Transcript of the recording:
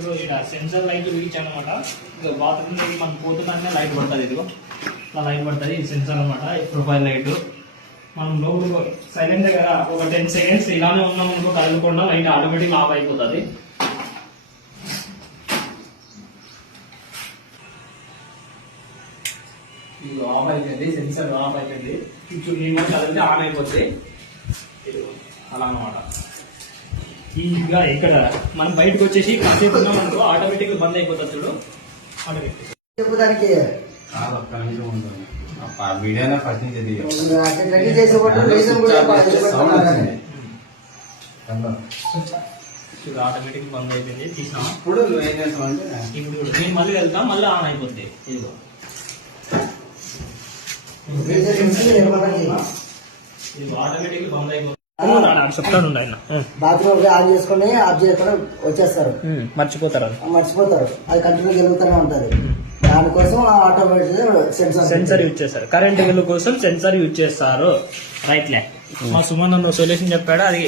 ఇప్పుడు ఇక్కడ sensor light reach అనమాట. ఇక బాత్రూమ్ మనం పోతుందనే లైట్ పడుతుంది. ఇదిగో ఇట్లా లైట్ పడుతుంది. ఇది సెన్సర్ అనమాట. Profile light. మనం లోపల సైలెంట్ దగ్గర ఒక 10 సెకండ్స్ ఇలానే ఉన్నాం అనుకో, కదలకుండా లైట్ ఆటోమేటిక్ ఆఫ్ అయిపోతుంది. ఇది ఆఫ్ అయిపోయింది, సెన్సర్ ఆఫ్ అయిపోయింది. ఈ కదిలితే ఆన్ అయిపోతుంది. అలా అనమాట. ఈజీగా ఇక్కడ మనం బయటకు వచ్చేసి కాసేపు ఉన్నాం అనుకో ఆటోమేటిక్ బంద్ అయిపోతుంది. చూడు ఆటోమేటిక్ చెప్పడానికి వీడియోనే ఫస్ట్ నుంచి ఆటోమేటిక్ బంద్ అయిపోయింది. తీసినా ఇప్పుడు ఏం చేస్తామంటే ఇప్పుడు నేను మళ్ళీ వెళ్తాం, మళ్ళీ ఆన్ అయిపోతుంది. ఇదిగో ఇది ఆటోమేటిక్ బంద్ అయిపోతుంది. చెప్తాను ఆయన. బాత్రూమ్ ఆన్ చేసుకుని ఆఫ్ చేసుకుని వచ్చేస్తారు, మర్చిపోతారు. అది కంటిన్యూ గెలుగుతూనే ఉంటది. దానికోసం ఆటోమేటిక్ సెన్సర్ యూజ్ చేస్తారు. కరెంట్ బిల్లు కోసం సెన్సర్ యూజ్ చేస్తారు. రైట్లే మా సుమన్ సొల్యూషన్ చెప్పాడు అది.